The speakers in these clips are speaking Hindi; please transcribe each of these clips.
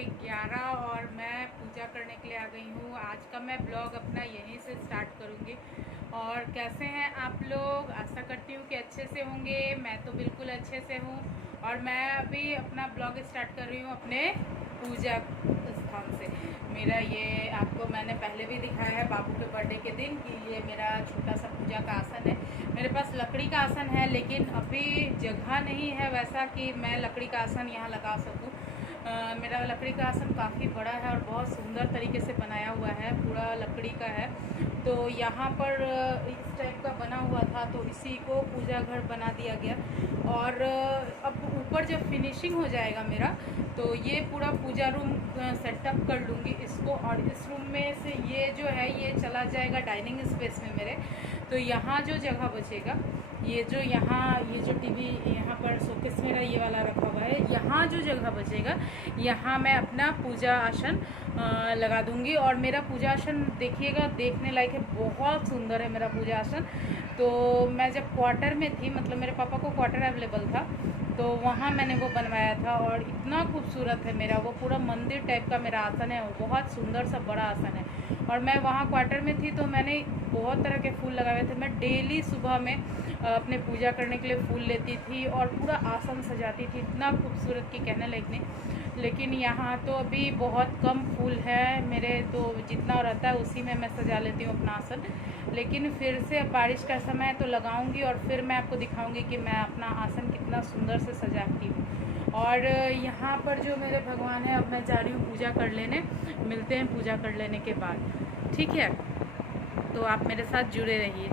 के 11 और मैं पूजा करने के लिए आ गई हूँ। आज का मैं ब्लॉग अपना यहीं से स्टार्ट करूँगी। और कैसे हैं आप लोग? आशा करती हूँ कि अच्छे से होंगे। मैं तो बिल्कुल अच्छे से हूँ। और मैं अभी अपना ब्लॉग स्टार्ट कर रही हूँ अपने पूजा स्थान से। मेरा ये आपको मैंने पहले भी दिखाया है बाबू के बर्थडे के दिन कि ये मेरा छोटा सा पूजा का आसन है। मेरे पास लकड़ी का आसन है, लेकिन अभी जगह नहीं है वैसा कि मैं लकड़ी का आसन यहाँ लगा सकूँ। मेरा लकड़ी का आसन काफ़ी बड़ा है और बहुत सुंदर तरीके से बनाया हुआ है, पूरा लकड़ी का है। तो यहाँ पर इस टाइप का बना हुआ था, तो इसी को पूजा घर बना दिया गया। और अब ऊपर जब फिनिशिंग हो जाएगा मेरा, तो ये पूरा पूजा रूम सेटअप कर लूँगी इसको। और इस रूम में से ये जो है ये चला जाएगा डाइनिंग स्पेस में मेरे। तो यहाँ जो जगह बचेगा, ये जो टीवी यहाँ पर शोकेस मेरा ये वाला रखा हुआ है, यहाँ जो जगह बचेगा यहाँ मैं अपना पूजा आसन लगा दूँगी। और मेरा पूजा आसन देखिएगा, देखने लायक है, बहुत सुंदर है मेरा पूजा आसन। तो मैं जब क्वार्टर में थी, मतलब मेरे पापा को क्वार्टर अवेलेबल था, तो वहाँ मैंने वो बनवाया था। और इतना खूबसूरत है मेरा, वो पूरा मंदिर टाइप का मेरा आसन है, बहुत सुंदर सा बड़ा आसन है। और मैं वहाँ क्वार्टर में थी तो मैंने बहुत तरह के फूल लगाए थे। मैं डेली सुबह में अपने पूजा करने के लिए फूल लेती थी और पूरा आसन सजाती थी, इतना खूबसूरत कि कहने लायक नहीं। लेकिन यहाँ तो अभी बहुत कम फूल है मेरे, तो जितना रहता है उसी में मैं सजा लेती हूँ अपना आसन। लेकिन फिर से अब बारिश का समय है तो लगाऊंगी और फिर मैं आपको दिखाऊंगी कि मैं अपना आसन कितना सुंदर से सजाती हूँ। और यहाँ पर जो मेरे भगवान है, अब मैं जा रही हूँ पूजा कर लेने। मिलते हैं पूजा कर लेने के बाद, ठीक है? तो आप मेरे साथ जुड़े रहिए।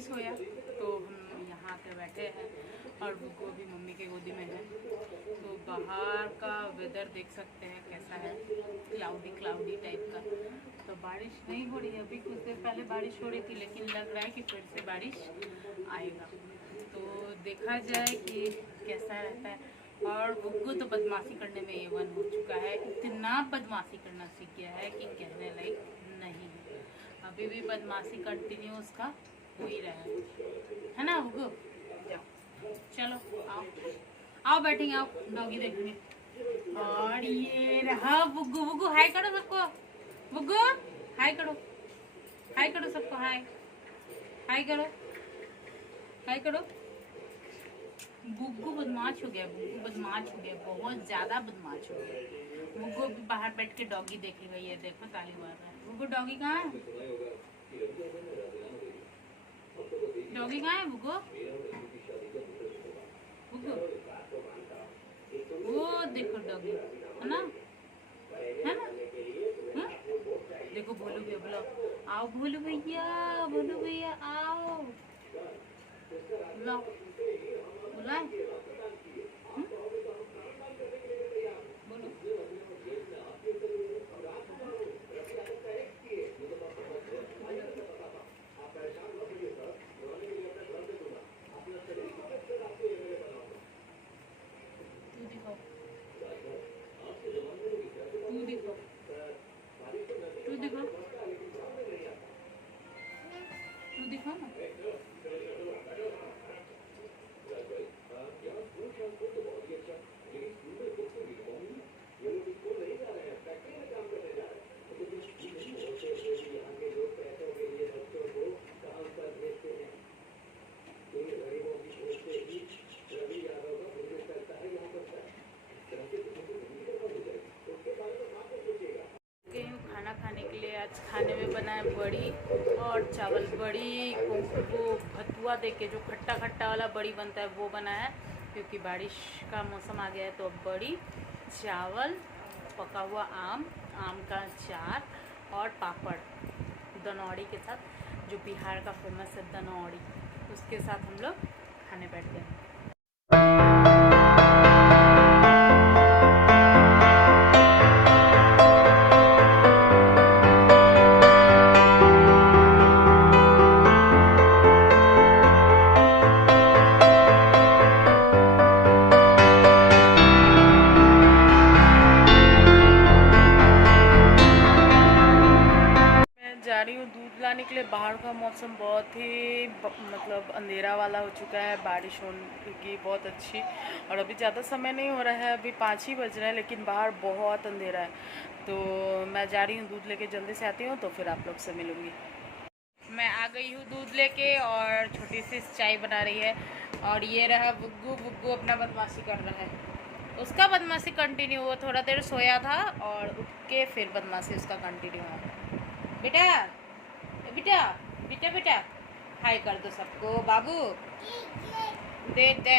सोया तो हम यहाँ पे बैठे हैं और बुग्गू भी मम्मी के गोदी में है। तो बाहर का वेदर देख सकते हैं कैसा है, क्लाउडी क्लाउडी टाइप का। तो बारिश नहीं हो रही है अभी, कुछ देर पहले बारिश हो रही थी, लेकिन लग रहा है कि फिर से बारिश आएगा। तो देखा जाए कि कैसा रहता है। और बुग्गू तो बदमाशी करने में A1 हो चुका है, इतना बदमाशी करना सीख गया है कि कहने लायक नहीं है। अभी भी बदमाशी कंटिन्यू उसका हो ही रहा है ना बुग्गू? जाओ, चलो आओ आओ बैठेंगे, आओ डॉगी देखेंगे। और ये रहा बुग्गू। बुग्गू हाय करो सबको, बुग्गू हाय करो, हाय करो सबको, हाय हाय करो, हाय करो। बुग्गू बदमाश हो गया, बुग्गू बदमाश हो गया, बहुत ज्यादा बदमाश हो गया। बुग्गू भी बाहर बैठ के डॉगी देखेगा, ये देखो ताली मार रहा है। बुग्गू डॉगी कहाँ है? डॉगी कहाँ है बुग्गू? बुग्गू वो देखो डॉगी है ना, है ना? हा? देखो भोलू भैया, बोलो आओ भोलू भैया, भोलू भैया आओ, बुलाओ, बुलाए बोलो। तू दिखाओ तू दिखा, तू दिखा ना। खाना खाने के लिए आज खाने में बना है बड़ी और चावल। बड़ी वो भतुआ दे के जो खट्टा खट्टा वाला बड़ी बनता है वो बना है, क्योंकि बारिश का मौसम आ गया है। तो अब बड़ी, चावल, पका हुआ आम, आम का अचार और पापड़ दनौड़ी के साथ, जो बिहार का फेमस है दनौड़ी, उसके साथ हम लोग खाने बैठते हैं। जा रही हूँ दूध लाने के लिए। बाहर का मौसम बहुत ही मतलब अंधेरा वाला हो चुका है, बारिश होने की बहुत अच्छी, और अभी ज़्यादा समय नहीं हो रहा है, अभी 5 ही बज रहे हैं, लेकिन बाहर बहुत अंधेरा है। तो मैं जा रही हूँ दूध लेके, जल्दी से आती हूँ तो फिर आप लोग से मिलूँगी। मैं आ गई हूँ दूध लेके और छोटी सी चाय बना रही है, और ये रहा बुग्गू। बुग्गू अपना बदमाशी कर रहा है, उसका बदमाशी कंटिन्यू हुआ। थोड़ा देर सोया था और उठ के फिर बदमाशी उसका कंटिन्यू हुआ। बेटा बेटा बेटा बेटा हाय कर दो सबको, बाबू दे दे।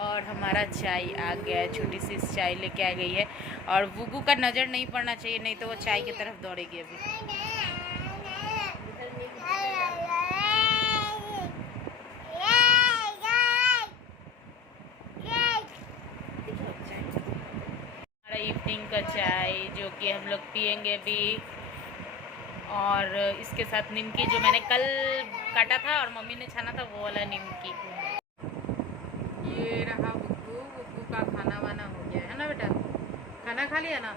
और हमारा चाय आ गया है, छोटी सी चाय लेके आ गई है, और बुग्गू का नज़र नहीं पड़ना चाहिए, नहीं तो वो चाय की तरफ दौड़ेगी। अभी हमारा इवनिंग का चाय जो कि हम लोग पियेंगे भी, और इसके साथ निमकी जो मैंने कल काटा था और मम्मी ने छाना था, वो वाला निमकी। ये रहा बुग्गू। बुग्गू का खाना वाना हो गया है ना बेटा, खाना खा लिया ना।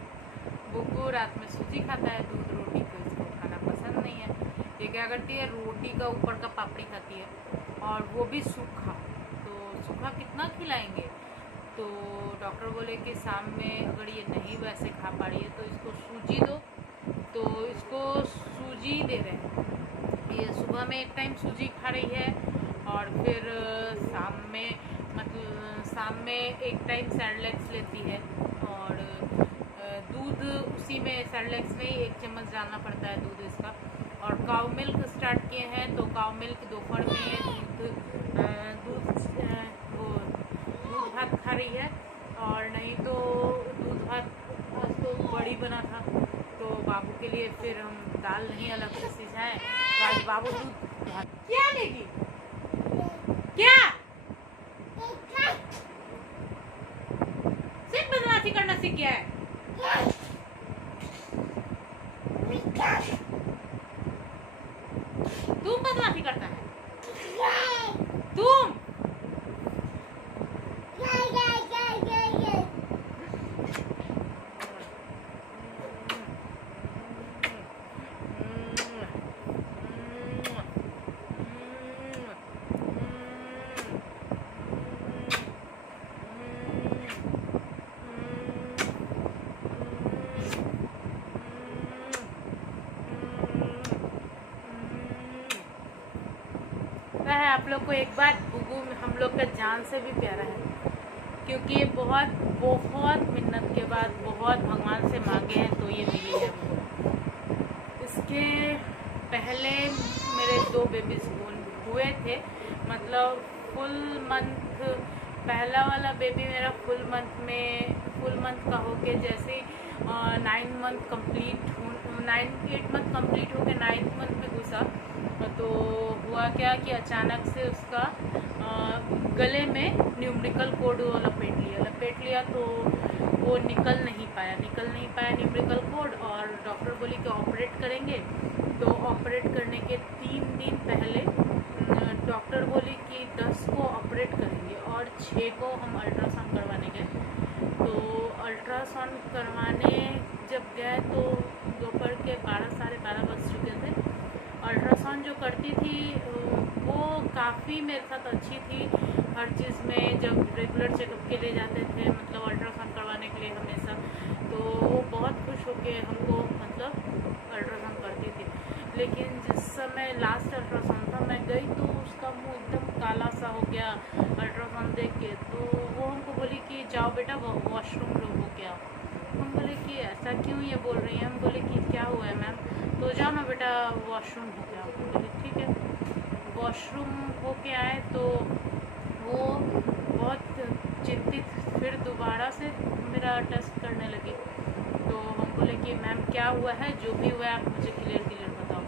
बुग्गू रात में सूजी खाता है, दूध रोटी, तो इसको खाना पसंद नहीं है। ये क्या करती है, रोटी का ऊपर का पापड़ी खाती है, और वो भी सूखा। तो सूखा कितना खिलाएंगे। तो डॉक्टर बोले कि शाम में अगर ये नहीं वैसे खा पा रही है तो इसको सूजी दो। तो इसको सूजी दे रहे हैं। ये सुबह में एक टाइम सूजी खा रही है, और फिर शाम में एक टाइम सैरलैक्स लेती है, और दूध उसी में सैरलैक्स में ही 1 चम्मच डालना पड़ता है दूध इसका। और काउ मिल्क स्टार्ट किए हैं, तो काउ मिल्क दोपहर में दूध भात खा रही है, और नहीं तो दूध भात आज तो बड़ी बना था, तो बाबू के लिए फिर हम दाल नहीं अलग से सिझाएं। तो आज बाबू दूध भात क्या लेगी, क्या सिर्फ बदमाशी करना सीख गया है। तुम बदमाशी करता है, तुम है। आप लोग को एक बात, बुग्गू हम लोग का जान से भी प्यारा है, क्योंकि ये बहुत बहुत मिन्नत के बाद बहुत भगवान से मांगे हैं तो ये मिली है हमको। इसके पहले मेरे 2 बेबीज हुए थे, मतलब फुल मंथ, पहला वाला बेबी मेरा फुल मंथ का होके जैसे 8 मंथ कंप्लीट होके 9th मंथ में घुसा। तो हुआ क्या कि अचानक से उसका गले में न्यूमेरिकल कोड लपेट लिया, तो वो निकल नहीं पाया न्यूमेरिकल कोड। और डॉक्टर बोली कि ऑपरेट करेंगे। तो ऑपरेट करने के 3 दिन पहले डॉक्टर बोली कि 10 को ऑपरेट करेंगे और 6 को हम अल्ट्रासाउंड करवाने गए। तो अल्ट्रासाउंड करवाने जब गए तो दोपहर के 12 साढ़े 12 बज चुके थे। अल्ट्रासाउंड जो करती थी वो काफ़ी मेरे साथ अच्छी थी हर चीज़ में। जब रेगुलर चेकअप के लिए जाते थे, मतलब अल्ट्रासाउंड करवाने के लिए हमेशा, तो वो बहुत खुश होके हमको मतलब अल्ट्रासाउंड करती थी। लेकिन जिस समय लास्ट अल्ट्रासाउंड था, मैं गई तो उसका मुंह एकदम काला सा हो गया अल्ट्रासाउंड देख के। तो वो हमको बोली कि जाओ बेटा वॉशरूम लो हो गया। हम बोले कि ऐसा क्यों ये बोल रही हैं। हम बोले कि क्या हुआ है मैम। तो जाओ ना बेटा वॉशरूम हो गया। हम बोले ठीक है। वॉशरूम हो के आए तो वो बहुत चिंतित फिर दोबारा से मेरा टेस्ट करने लगी। तो हम बोले कि मैम क्या हुआ है, जो भी हुआ है आप मुझे क्लियर बताओ।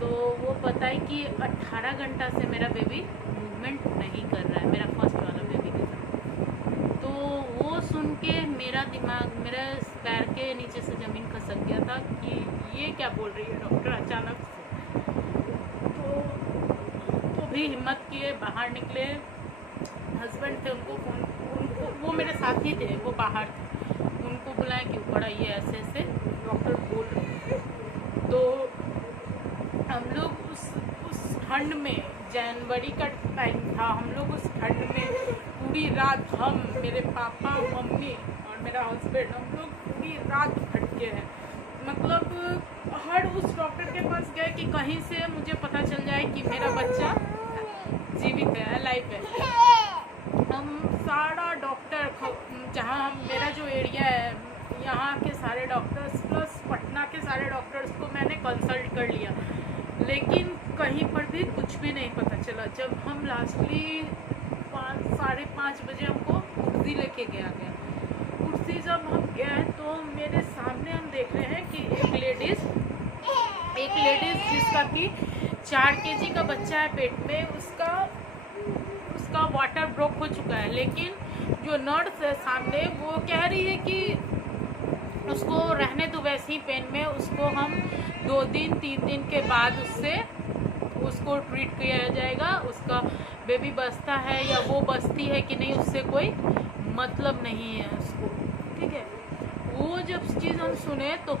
तो वो बताई कि 18 घंटा से मेरा बेबी मूवमेंट नहीं कर रहा है, मेरा फर्स्ट वाला बेबी के साथ। तो वो सुन के मेरा दिमाग मेरे पैर के नीचे से ज़मीन खसक गया था कि ये क्या बोल रही है डॉक्टर अचानक से। तो भी हिम्मत किए बाहर निकले। हस्बैंड थे, उनको वो मेरे साथ ही थे, वो बाहर थे, उनको बुलाएं कि ऊपर आइए, ऐसे ऐसे डॉक्टर बोल रहे थे। तो हम लोग उस ठंड में, जनवरी का टाइम था, हम लोग उस ठंड में पूरी रात, हम मेरे पापा मम्मी और मेरा हस्बैंड, हम लोग पूरी रात भटके हैं। मतलब हर उस डॉक्टर के पास गए कि कहीं से मुझे पता चल जाए कि मेरा बच्चा जीवित है, लाइफ है। हम सारा डॉक्टर, जहाँ मेरा जो एरिया है, यहाँ के सारे डॉक्टर्स प्लस पटना के सारे डॉक्टर्स को मैंने कंसल्ट कर लिया, लेकिन कहीं पर भी कुछ भी नहीं पता चला। जब हम लास्टली 5 साढ़े 5 बजे हमको कुर्सी लेके गया। कुर्सी जब हम गए तो मेरे सामने हम देख रहे हैं कि एक लेडीज़ जिसका कि 4 केजी का बच्चा है पेट में, उसका वाटर ब्रेक हो चुका है। लेकिन जो नर्स है सामने, वो कह रही है कि उसको रहने दो वैसे ही पेन में, उसको हम 2 दिन 3 दिन के बाद उसको ट्रीट किया जाएगा। उसका बेबी बचता है या वो बचती है कि नहीं, उससे कोई मतलब नहीं है उसको, ठीक है। वो जब चीज़ हम सुने तो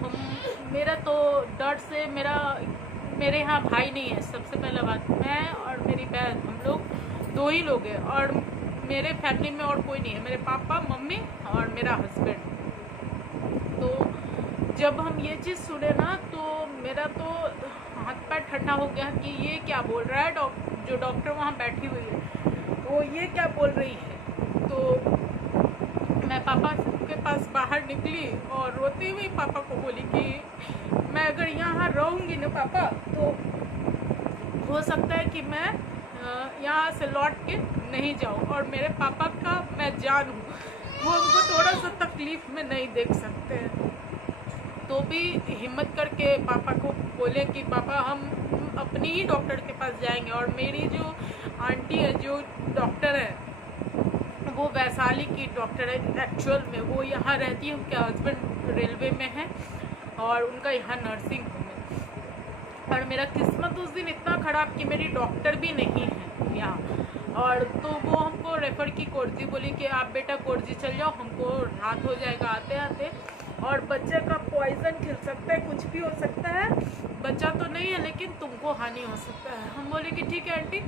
मेरा तो डर से, मेरे यहाँ भाई नहीं है, सबसे पहला बात। मैं और मेरी बहन, हम लोग 2 ही लोग हैं और मेरे फैमिली में और कोई नहीं है, मेरे पापा मम्मी और मेरा हस्बैंड। तो जब हम ये चीज़ सुने ना, तो मेरा तो हाथ पैर ठंडा हो गया कि ये क्या बोल रहा है जो डॉक्टर वहाँ बैठी हुई है, वो ये क्या बोल रही है। तो मैं पापा के पास बाहर निकली और रोती हुई पापा को बोली कि मैं अगर यहाँ रहूँगी ना पापा, तो हो सकता है कि मैं यहाँ से लौट के नहीं जाऊँ, और मेरे पापा का मैं जान हूँ, वो हमको थोड़ा सा तकलीफ़ में नहीं देख सकते हैं। तो भी हिम्मत करके पापा को बोले कि पापा हम अपनी ही डॉक्टर के पास जाएंगे। और मेरी जो आंटी है, जो डॉक्टर है, वो वैशाली की डॉक्टर है एक्चुअल में, वो यहाँ रहती है, उनके हस्बैंड रेलवे में है और उनका यहाँ नर्सिंग होम है। और मेरा किस्मत उस दिन इतना ख़राब कि मेरी डॉक्टर भी नहीं है यहाँ। और तो वो हमको रेफ़र की कोर्जी, बोली कि आप बेटा कोर्जी चल जाओ, हमको रात हो जाएगा आते आते, और बच्चे का पॉइजन खिल सकता है, कुछ भी हो सकता है, बच्चा तो नहीं है लेकिन तुमको हानि हो सकता है। हम बोले कि ठीक है आंटी।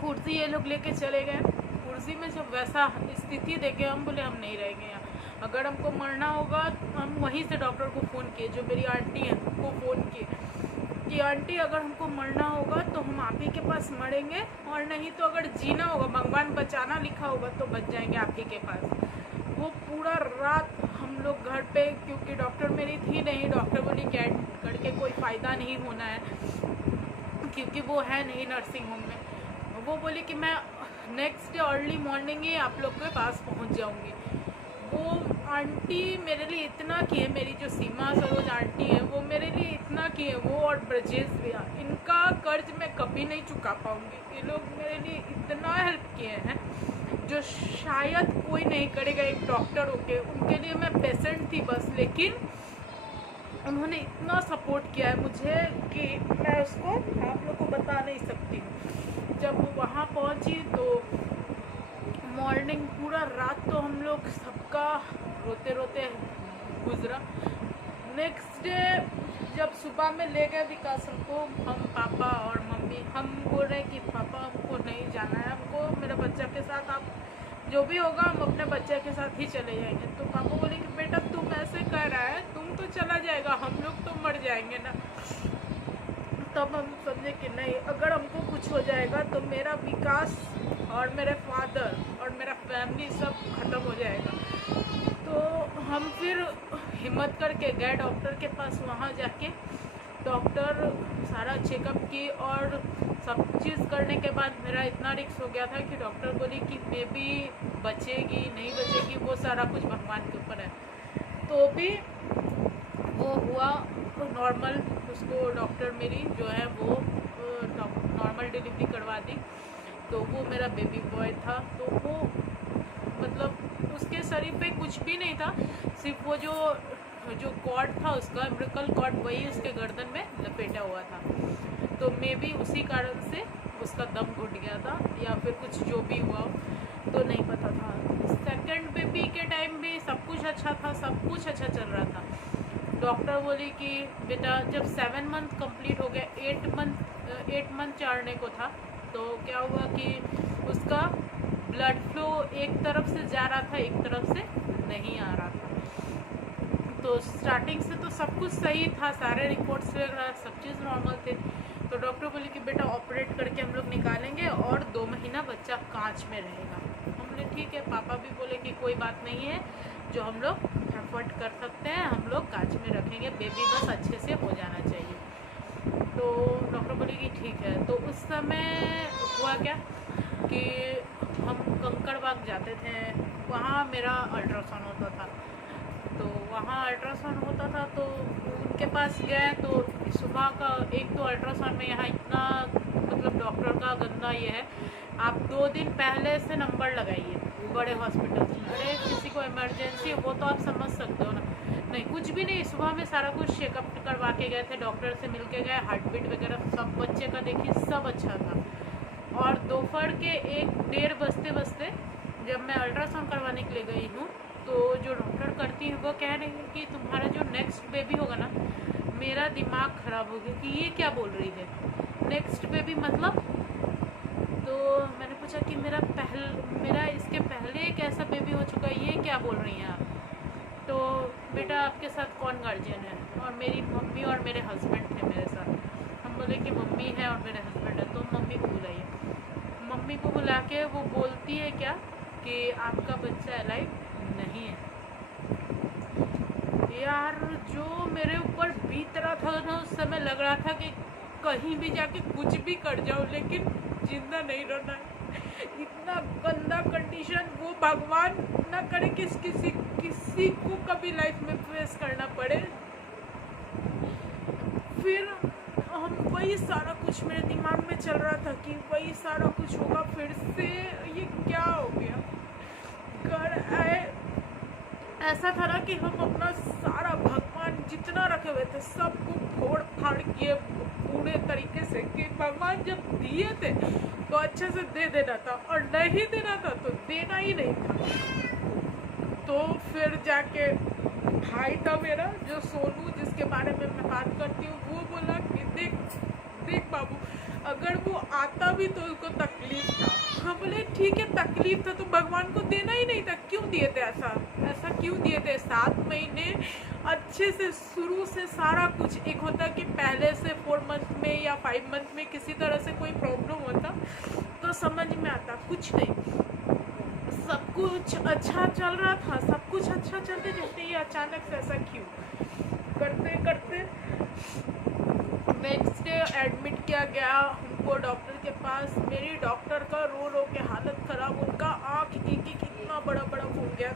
कुर्सी ये लोग लेके चले गए। कुर्सी में जब वैसा स्थिति देखे, हम बोले हम नहीं रहेंगे यहाँ, अगर हमको मरना होगा हम वहीं से डॉक्टर को फ़ोन किए, जो मेरी आंटी है उनको फ़ोन किए कि आंटी अगर हमको मरना होगा तो हम आप ही के पास मरेंगे, और नहीं तो अगर जीना होगा, भगवान बचाना लिखा होगा, तो बच जाएंगे आप ही के पास। वो पूरा रात हम लोग घर पे, क्योंकि डॉक्टर मेरी थी नहीं, डॉक्टर बोली कैट करके कोई फ़ायदा नहीं होना है, क्योंकि वो है नहीं नर्सिंग होम में। वो बोली कि मैं नेक्स्ट डे अर्ली मॉर्निंग ही आप लोग के पास पहुंच जाऊंगी। वो आंटी मेरे लिए इतना की है, मेरी जो सीमा सरोज आंटी है, वो मेरे लिए इतना की है, वो और ब्रजेश भैया, इनका कर्ज मैं कभी नहीं चुका पाऊंगी। ये लोग मेरे लिए इतना हेल्प किए हैं जो शायद कोई नहीं करेगा एक डॉक्टर होके। उनके लिए मैं पेशेंट थी बस, लेकिन उन्होंने इतना सपोर्ट किया है मुझे कि मैं उसको आप लोग को बता नहीं सकती। जब वहाँ पहुँची तो मॉर्निंग पूरा रात तो हम लोग सबका रोते रोते गुजरा। नेक्स्ट डे जब सुबह में ले गए विकास हमको, हम पापा और मम्मी, हम बोल रहे कि पापा हमको नहीं जाना है, हमको मेरे बच्चा के साथ, आप जो भी होगा हम अपने बच्चे के साथ ही चले जाएंगे। तो पापा बोले कि बेटा तुम ऐसे कह रहा है, तुम तो चला जाएगा, हम लोग तो मर जाएंगे ना। तब हम समझे कि नहीं, अगर हमको कुछ हो जाएगा तो मेरा विकास और मेरे फादर और मेरा फैमिली सब खत्म हो जाएगा। तो हम फिर हिम्मत करके गए डॉक्टर के पास। वहाँ जाके डॉक्टर सारा चेकअप की और सब चीज़ करने के बाद मेरा इतना रिस्क हो गया था कि डॉक्टर बोली कि बेबी बचेगी नहीं बचेगी वो सारा कुछ भगवान के ऊपर है। तो भी वो हुआ नॉर्मल, उसको डॉक्टर मेरी जो है वो नॉर्मल डिलीवरी करवा दी। तो वो मेरा बेबी बॉय था। तो वो मतलब उसके शरीर पे कुछ भी नहीं था, सिर्फ वो जो कॉर्ड था उसका अम्बिलिकल कॉर्ड, वही उसके गर्दन में लपेटा हुआ था। तो मे भी उसी कारण से उसका दम घुट गया था या फिर कुछ जो भी हुआ तो नहीं पता था। सेकंड बेबी के टाइम भी सब कुछ अच्छा था, सब कुछ अच्छा चल रहा था। डॉक्टर बोली कि बेटा जब 7 मंथ कंप्लीट हो गया, 8 मंथ चाड़ने को था, तो क्या हुआ कि उसका ब्लड फ्लो एक तरफ से जा रहा था, एक तरफ से नहीं आ रहा था। तो स्टार्टिंग से तो सब कुछ सही था, सारे रिपोर्ट्स वगैरह सब चीज़ नॉर्मल थे। तो डॉक्टर बोले कि बेटा ऑपरेट करके हम लोग निकालेंगे और 2 महीना बच्चा कांच में रहेगा। हमने ठीक है, पापा भी बोले कि कोई बात नहीं है, जो हम लोग एफर्ट कर सकते हैं हम लोग कांच में रखेंगे, बेबी बस अच्छे से हो जाना चाहिए। तो डॉक्टर बोले कि ठीक है। तो उस समय हुआ क्या कि हम कंकड़बाग जाते थे, वहाँ मेरा अल्ट्रासाउंड होता था। तो वहाँ अल्ट्रासाउंड होता था तो उनके पास गए तो सुबह का एक तो अल्ट्रासाउंड में यहाँ इतना मतलब डॉक्टर का गंदा ये है, आप 2 दिन पहले से नंबर लगाइए बड़े हॉस्पिटल में। अरे किसी को इमरजेंसी वो तो आप समझ सकते हो ना, नहीं कुछ भी नहीं। सुबह में सारा कुछ चेकअप करवा के गए थे, डॉक्टर से मिल के गए, हार्ट बीट वगैरह सब बच्चे का देखिए सब अच्छा था। और दोपहर के 1-1:30 बजते बजते जब मैं अल्ट्रासाउंड करवाने के लिए गई हूँ तो जो डॉक्टर करती है वो कह रही है कि तुम्हारा जो नेक्स्ट बेबी होगा ना, मेरा दिमाग ख़राब हो गया कि ये क्या बोल रही है, नेक्स्ट बेबी मतलब। तो मैंने पूछा कि मेरा इसके पहले एक ऐसा बेबी हो चुका है, ये क्या बोल रही हैं आप। तो बेटा आपके साथ कौन गार्जियन है, और मेरी मम्मी और मेरे हस्बैंड थे मेरे साथ। हम बोले कि मम्मी है और मेरे हस्बैंड है। तो मम्मी को बुलाइए। मम्मी को बुला के वो बोलती है क्या कि आपका बच्चा अलाइव नहीं है। यार जो मेरे ऊपर बीत रहा था ना, उस समय लग रहा था कि कहीं भी जाके कुछ भी कर जाओ लेकिन जिंदा नहीं रहना है। इतना गंदा कंडीशन, वो भगवान ना करे कि किसी को कभी लाइफ में फेस करना पड़े। फिर हम वही सारा कुछ मेरे दिमाग में चल रहा था कि वही सारा कुछ होगा फिर से, ये क्या हो गया। घर आए ऐसा था ना कि हम अपना सारा भगवान जितना रखे हुए थे सबको फोड़ फाड़ किए पूरे तरीके से कि भगवान जब दिए थे तो अच्छे से दे देना था और नहीं देना था तो देना ही नहीं था। तो फिर जाके भाई था मेरा जो सोनू, जिसके बारे में मैं बात करती हूँ, वो बोला कि देख बाबू, अगर वो आता भी तो उसको तकलीफ था। हाँ बोले ठीक है तकलीफ था तो भगवान को देना ही नहीं था, क्यों दिए थे ऐसा क्यों दिए थे। 7 महीने अच्छे से शुरू से सारा कुछ, एक होता कि पहले से 4 मंथ में या 5 मंथ में किसी तरह से कोई प्रॉब्लम होता तो समझ में आता, कुछ नहीं, सब कुछ अच्छा चल रहा था, सब कुछ अच्छा चलते चलते ये अचानक से ऐसा क्यों। करते करते नेक्स्ट डे एडमिट किया गया हमको डॉक्टर के पास। मेरी डॉक्टर का रो के हालत ख़राब, उनका आँख एक इतना बड़ा हो गया।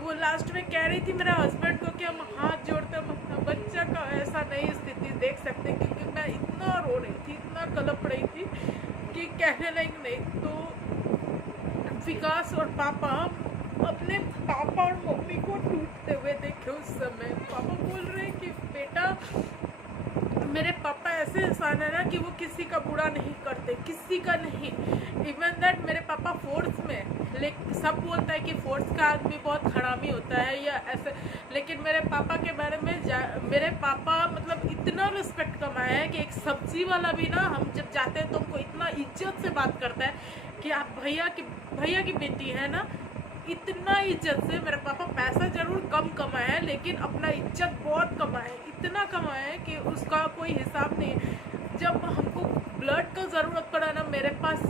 वो लास्ट में कह रही थी मेरे हस्बैंड को कि हम हाथ जोड़ते हम बच्चा का ऐसा नहीं स्थिति देख सकते, क्योंकि मैं इतना रो रही थी, इतना कलप रही थी कि कहने लायक नहीं। तो विकास और पापा अपने पापा और मम्मी को टूटते हुए देखे उस समय। पापा बोल रहे हैं कि बेटा मेरे पापा ऐसे इंसान है ना कि वो किसी का बुरा नहीं करते, किसी का नहीं। इवन दैट मेरे पापा फोर्स में लेकिन सब बोलता है कि फोर्स का आदमी बहुत हरामी होता है या ऐसे, लेकिन मेरे पापा के बारे में मेरे पापा मतलब इतना रिस्पेक्ट कमाया है कि एक सब्जी वाला भी ना, हम जब जाते हैं तो हमको इतना इज्जत से बात करता है कि आप भैया की बेटी है ना, इतना इज्जत से। मेरे पापा पैसा जरूर कम कमाए हैं लेकिन अपना इज्जत बहुत कमाए, इतना कमाए है कि उसका कोई हिसाब नहीं है। जब हमको ब्लड का ज़रूरत पड़ा ना, मेरे पास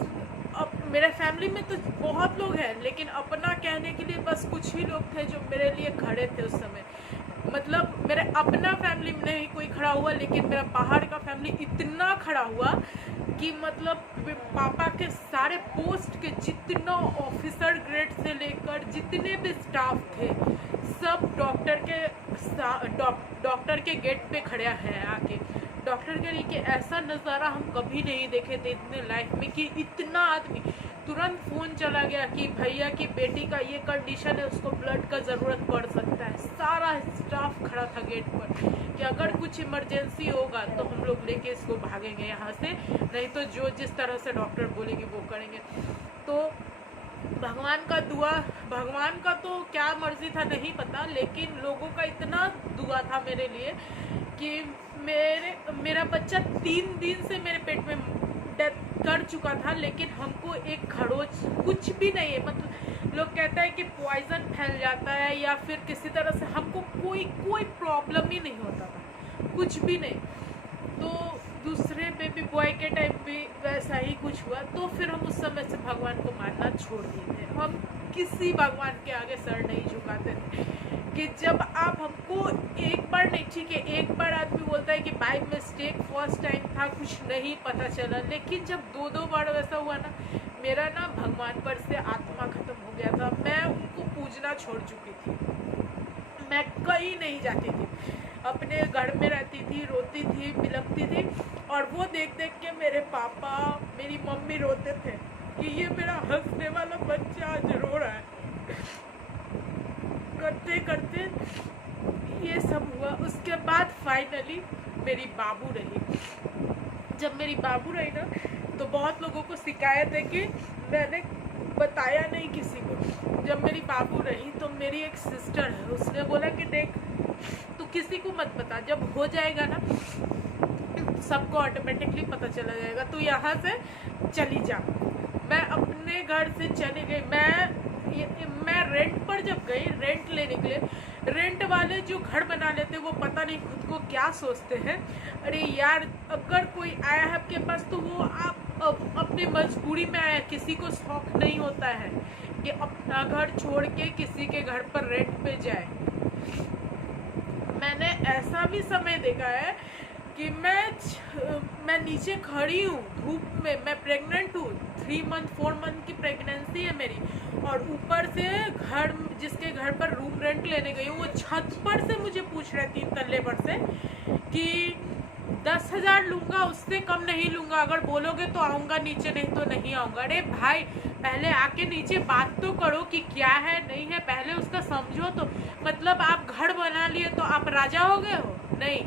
अब मेरे फैमिली में तो बहुत लोग हैं लेकिन अपना कहने के लिए बस कुछ ही लोग थे जो मेरे लिए खड़े थे उस समय। मतलब मेरे अपना फैमिली में नहीं कोई खड़ा हुआ, लेकिन मेरा बाहर का फैमिली इतना खड़ा हुआ कि मतलब पापा के सारे पोस्ट के जितना ऑफिसर ग्रेड से लेकर जितने भी स्टाफ थे सब डॉक्टर के गेट पे खड़े हैं आके। डॉक्टर के लिए कि ऐसा नज़ारा हम कभी नहीं देखे थे इतने लाइफ में कि इतना आदमी तुरंत फ़ोन चला गया कि भैया की बेटी का ये कंडीशन है, उसको ब्लड का ज़रूरत पड़ सकता है। सारा स्टाफ खड़ा था गेट पर कि अगर कुछ इमरजेंसी होगा तो हम लोग लेके इसको भागेंगे यहाँ से, नहीं तो जो जिस तरह से डॉक्टर बोलेगी वो करेंगे। तो भगवान का दुआ, भगवान का तो क्या मर्जी था नहीं पता, लेकिन लोगों का इतना दुआ था मेरे लिए कि मेरा बच्चा 3 दिन से मेरे पेट में डेथ कर चुका था, लेकिन हमको एक खरोच कुछ भी नहीं है। मतलब लोग कहते हैं कि पॉइजन फैल जाता है या फिर किसी तरह से, हमको कोई प्रॉब्लम ही नहीं होता था, कुछ भी नहीं। तो दूसरे बेबी बॉय के टाइम भी वैसा ही कुछ हुआ। तो फिर हम उस समय से भगवान को मानना छोड़ दिए थे। हम किसी भगवान के आगे सर नहीं झुकाते थे कि जब आप हमको एक बार नहीं, ठीक है एक बार आदमी बोलता है कि बाय मिस्टेक फर्स्ट टाइम था कुछ नहीं पता चला, लेकिन जब 2 बार वैसा हुआ ना, मेरा ना भगवान पर से आत्मा खत्म हो गया था। मैं उनको पूजना छोड़ चुकी थी, मैं कहीं नहीं जाती थी, अपने घर में रहती थी, रोती थी, बिलखती थी। और वो देख देख के मेरे पापा मेरी मम्मी रोते थे कि ये मेरा हंसने वाला बच्चा आज रो रहा है। करते करते ये सब हुआ। उसके बाद फाइनली मेरी बाबू रही। जब मेरी बाबू रही ना, तो बहुत लोगों को शिकायत है कि मैंने बताया नहीं किसी को। जब मेरी बाबू रही तो मेरी एक सिस्टर है, उसने बोला कि देख तू किसी को मत बता, जब हो जाएगा ना सबको ऑटोमेटिकली पता चला जाएगा, तू यहाँ से चली जा। मैं अपने घर से चली गई। मैं रेंट पर जब गई, रेंट लेने के लिए, रेंट वाले जो घर बना लेते वो पता नहीं खुद को क्या सोचते हैं। अरे यार, अगर कोई आया है आपके पास तो वो आप अपनी मजबूरी में आया, किसी को शौक नहीं होता है कि अपना घर छोड़ के किसी के घर पर रेंट पे जाए। मैंने ऐसा भी समय देखा है कि मैं नीचे खड़ी हूँ धूप में, मैं प्रेग्नेंट हूँ, 4 मंथ की प्रेगनेंसी है मेरी, और ऊपर से घर जिसके घर पर रूम रेंट लेने गई हूँ वो छत पर से मुझे पूछ रहे 3 तल्ले पर से कि 10,000 लूँगा, उससे कम नहीं लूँगा, अगर बोलोगे तो आऊँगा नीचे, नहीं तो नहीं आऊँगा। अरे भाई, पहले आके नीचे बात तो करो कि क्या है नहीं है, पहले उसका समझो तो। मतलब आप घर बना लिए तो आप राजा हो गए हो? नहीं,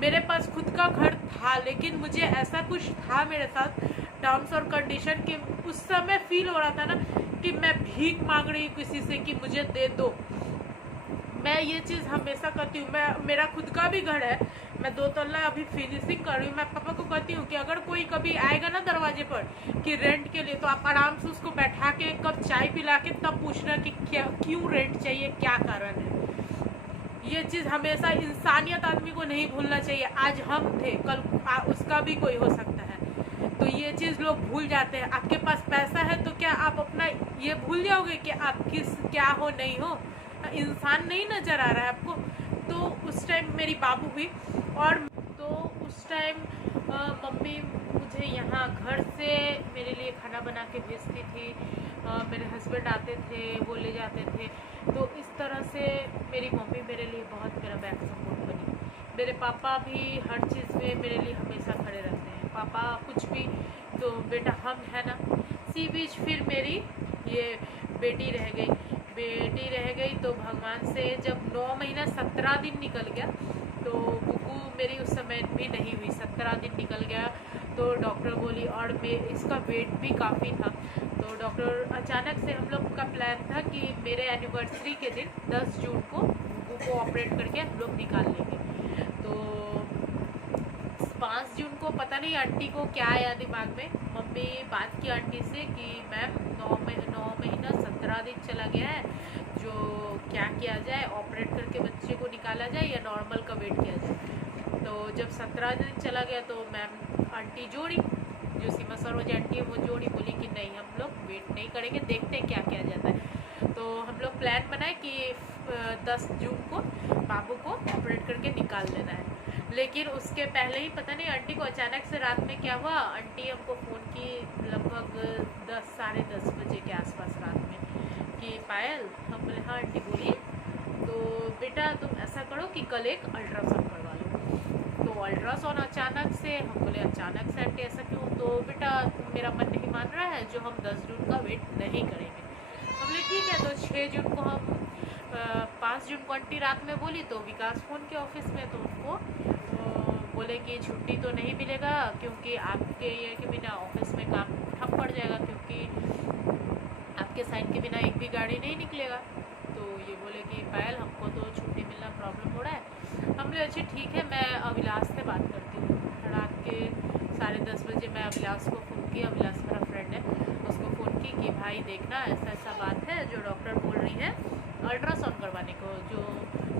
मेरे पास खुद का घर था, लेकिन मुझे ऐसा कुछ था मेरे साथ टर्म्स और कंडीशन कि उस समय फील हो रहा था ना कि मैं भीख मांग रही हूँ किसी से कि मुझे दे दो। मैं ये चीज़ हमेशा करती हूँ। मेरा खुद का भी घर है, मैं 2 तल्ला अभी फिनिशिंग कर रही हूँ। मैं पापा को कहती हूँ कि अगर कोई कभी आएगा ना दरवाजे पर कि रेंट के लिए, तो आप आराम से उसको बैठा के 1 कप चाय पिला के तब पूछना कि क्यों रेंट चाहिए, क्या कारण है। ये चीज़ हमेशा, इंसानियत आदमी को नहीं भूलना चाहिए। आज हम थे, कल उसका भी कोई हो सकता है। तो ये चीज़ लोग भूल जाते हैं। आपके पास पैसा है तो क्या आप अपना ये भूल जाओगे कि आप क्या हो नहीं हो? इंसान नहीं नज़र आ रहा है आपको? तो उस टाइम मेरी बाबू हुई, और तो उस टाइम मम्मी मुझे यहाँ घर से मेरे लिए खाना बना के भेजती थी। मेरे हस्बैंड आते थे, वो ले जाते थे। तो इस तरह से मेरी मम्मी मेरे लिए बहुत मेरा बैक सपोर्ट बनी। मेरे पापा भी हर चीज़ में मेरे लिए हमेशा खड़े रहते हैं। पापा कुछ भी तो बेटा हम है ना। इसी बीच फिर मेरी ये बेटी रह गई तो भगवान से जब 9 महीना 17 दिन निकल गया, तो बुकू मेरी उस समय भी नहीं हुई, 17 दिन निकल गया। तो डॉक्टर बोली, और इसका वेट भी काफ़ी था। तो डॉक्टर अचानक से, हम लोग का प्लान था कि मेरे एनिवर्सरी के दिन 10 जून को गुग्गू को ऑपरेट करके हम लोग निकाल लेंगे। तो 5 जून को पता नहीं आंटी को क्या आया दिमाग में, मम्मी बात की आंटी से कि मैम 9 महीना 17 दिन चला गया है, जो क्या किया जाए, ऑपरेट करके बच्चे को निकाला जाए या नॉर्मल का वेट किया जाए। तो जब 17 दिन चला गया तो मैम आंटी जोड़ी, जो सीमा सरोज आंटी है वो जोड़ी, बोली कि नहीं हम लोग वेट नहीं करेंगे, देखते हैं क्या किया जाता है। तो हम लोग प्लान बनाए कि 10 जून को बाबू को ऑपरेट करके निकाल लेना है। लेकिन उसके पहले ही पता नहीं आंटी को अचानक से रात में क्या हुआ, आंटी हमको फ़ोन की लगभग 10 साढ़े 10 बजे के आसपास रात में कि पायल, हम बोले हाँ आंटी बोलिए। तो बेटा तुम ऐसा करो कि कल एक अल्ट्रासाउंड करवा लो। तो अल्ट्रासाउंड अचानक से, हम बोले अचानक से आंटी ऐसा क्यों? तो बेटा मेरा मन नहीं मान रहा है, जो हम 10 जून का वेट नहीं करेंगे। हम बोले ठीक है। तो 6 जून को हम 5 जून को आंटी रात में बोली, तो विकास फ़ोन के ऑफिस में, तो उनको बोले कि छुट्टी तो नहीं मिलेगा क्योंकि आपके ये के बिना ऑफिस में काम ठप पड़ जाएगा, क्योंकि आपके साइन के बिना एक भी गाड़ी नहीं निकलेगा। तो ये बोले कि पायल हमको तो छुट्टी मिलना प्रॉब्लम हो रहा है। हम बोले अच्छा ठीक है, मैं अभिलाष से बात करती हूँ। रात के 10:30 बजे मैं अभिलाष को फ़ोन किया, अभिलाष मेरा फ्रेंड है, उसको फ़ोन की कि भाई देखना ऐसा ऐसा बात है, जो डॉक्टर बोल रही है अल्ट्रासाउंड करवाने को, जो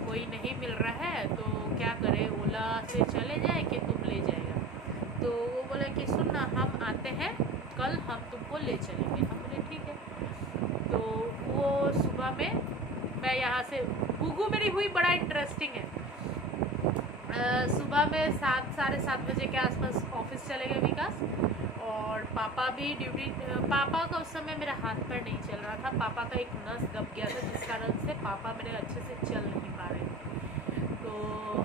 कोई नहीं मिल रहा है तो क्या करें, ओला से चले जाए कि तुम ले जाएगा? तो वो बोले कि सुन ना, हम आते हैं कल, हम तुमको ले चलेंगे। हम बोले ठीक है। तो वो सुबह में मैं यहाँ से, गुग्गू मेरी हुई बड़ा इंटरेस्टिंग है। सुबह में 7 साढ़े 7 बजे के आसपास ऑफिस चले गए विकास, और पापा भी ड्यूटी। पापा का उस समय मेरा हाथ पैर नहीं चल रहा था, पापा का एक नस दब गया था, जिस कारण से पापा मेरे अच्छे से चल नहीं पा रहे थे। तो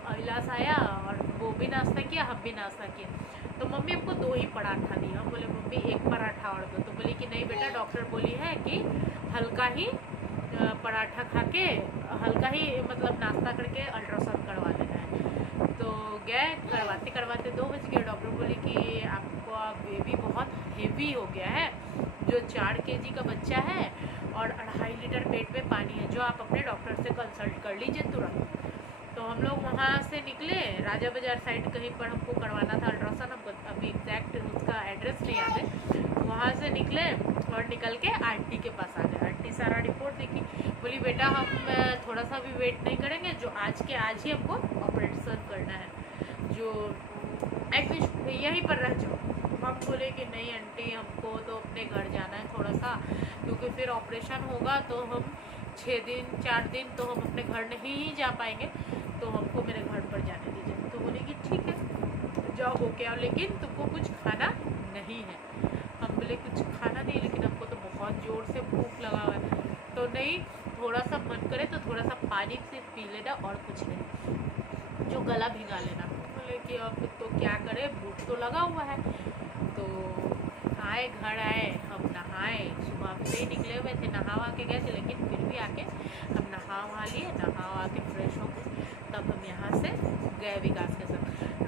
अभिलाष आया और वो भी नाश्ता किया, हम भी नाश्ता किया। तो मम्मी हमको 2 ही पराठा दी। हम बोले मम्मी एक पराठा और दो। तो बोली कि नहीं बेटा, डॉक्टर बोली है कि हल्का ही पराठा खा के, हल्का ही मतलब नाश्ता करके अल्ट्रासाउंड करवा लेना है। तो गए, करवाते करवाते 2 बज गए। डॉक्टर बोली कि आपका बेबी बहुत हेवी हो गया है, जो 4 केजी का बच्चा है और 2.5 लीटर पेट में पानी है, जो आप अपने डॉक्टर से कंसल्ट कर लीजिए तुरंत। तो हम लोग वहाँ से निकले, राजा बाज़ार साइड कहीं पर हमको करवाना था अल्ट्रासाउंड, हमको अभी एग्जैक्ट उसका एड्रेस नहीं याद है। वहाँ से निकले और निकल के आंटी के पास आ गए। आंटी सारा रिपोर्ट देखी, बोली बेटा हम थोड़ा सा भी वेट नहीं करेंगे, जो आज के आज ही हमको ऑपरेशन करना है, जो यहीं पर रह जाओ। हम बोले कि नहीं आंटी, हमको तो अपने घर जाना है थोड़ा सा, क्योंकि फिर ऑपरेशन होगा तो हम 6 दिन 4 दिन तो हम अपने घर नहीं जा पाएंगे, तो हमको मेरे घर पर जाने दीजिए। तो बोले कि ठीक है जाओ हो के आओ, लेकिन तुमको कुछ खाना नहीं है। हम बोले कुछ खाना नहीं, लेकिन हमको तो बहुत ज़ोर से भूख लगा हुआ है। तो नहीं, थोड़ा सा मन करे तो थोड़ा सा पानी सिर्फ पी लेना और कुछ नहीं, जो गला भिगा लेना। बोले कि अब तो क्या करें, भूख तो लगा हुआ है। तो आए, घर आए, हम नहाए, सुबह से ही निकले हुए थे, नहा के गए थे, लेकिन फिर भी आके हम नहा लिए, नहा के फ्रेश हो गए, तब हम यहाँ से गए विकास के साथ।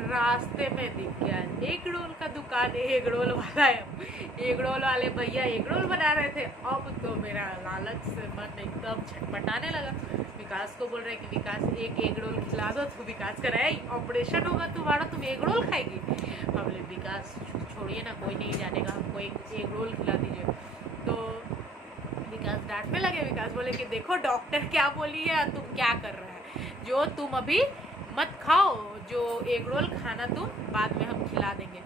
रास्ते में दिख गया एग रोल का दुकान, एग रोल वाला है, एग रोल वाले भैया एग रोल बना रहे थे। अब तो मेरा लालच से मन एकदम छटपटाने लगा। विकास को बोल रहे कि विकास एक एग रोल खिला दो, तो विकास कह रहा है ऑपरेशन होगा तुम्हारा, तुम एग रोल खाएगी? हम बोले विकास छोड़िए ना, कोई नहीं जानेगा, हमको एक एग रोल खिला दीजिए। तो विकास डांटने लगे। विकास बोले कि देखो डॉक्टर क्या बोली है, तुम क्या कर रहा है, जो तुम अभी मत खाओ, जो एग रोल खाना तुम बाद में हम खिला देंगे।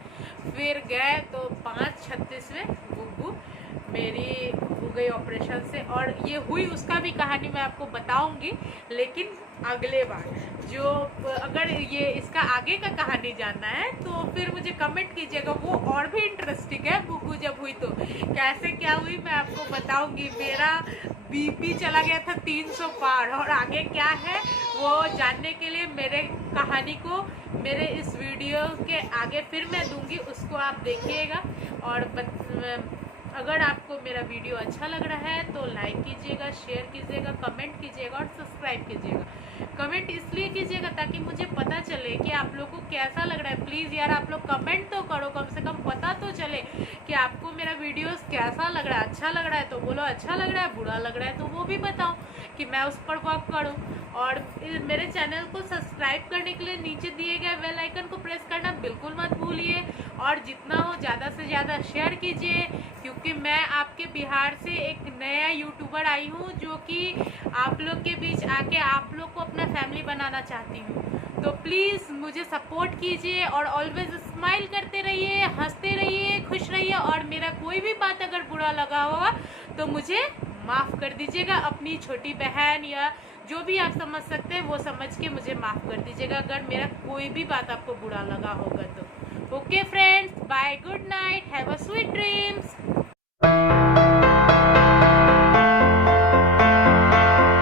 फिर गए तो 5:36 में गुग्गू मेरी हो गई ऑपरेशन से, और ये हुई उसका भी कहानी मैं आपको बताऊंगी, लेकिन अगले बार। जो अगर ये इसका आगे का कहानी जानना है तो फिर मुझे कमेंट कीजिएगा, वो और भी इंटरेस्टिंग है। गुग्गू जब हुई तो कैसे क्या हुई मैं आपको बताऊंगी। मेरा बीपी चला गया था 300 पार, और आगे क्या है वो जानने के लिए मेरे कहानी को मेरे इस वीडियो के आगे फिर मैं दूंगी, उसको आप देखिएगा। और अगर आपको मेरा वीडियो अच्छा लग रहा है तो लाइक कीजिएगा, शेयर कीजिएगा, कमेंट कीजिएगा और सब्सक्राइब कीजिएगा। कमेंट इसलिए कीजिएगा ताकि मुझे पता चले कि आप लोगों को कैसा लग रहा है। प्लीज़ यार आप लोग कमेंट तो करो, कम से कम पता तो चले कि आपको मेरा वीडियोस कैसा लग रहा है। अच्छा लग रहा है तो बोलो अच्छा लग रहा है, बुरा लग रहा है तो वो भी बताओ कि मैं उस पर वर्क करूँ। और मेरे चैनल को सब्सक्राइब करने के लिए नीचे दिए गए बेल आइकन को प्रेस करना बिल्कुल मत भूलिए, और जितना हो ज़्यादा से ज़्यादा शेयर कीजिए, क्योंकि मैं आपके बिहार से एक नया यूट्यूबर आई हूँ जो कि आप लोग के बीच आके आप लोग को अपना फैमिली बनाना चाहती हूँ। तो प्लीज़ मुझे सपोर्ट कीजिए और ऑलवेज स्माइल करते रहिए, हंसते रहिए, खुश रहिए। और मेरा कोई भी बात अगर बुरा लगा होगा तो मुझे माफ़ कर दीजिएगा। अपनी छोटी बहन या जो भी आप समझ सकते हैं वो समझ के मुझे माफ़ कर दीजिएगा अगर मेरा कोई भी बात आपको बुरा लगा होगा तो। Okay friends, bye, good night, have a sweet dreams.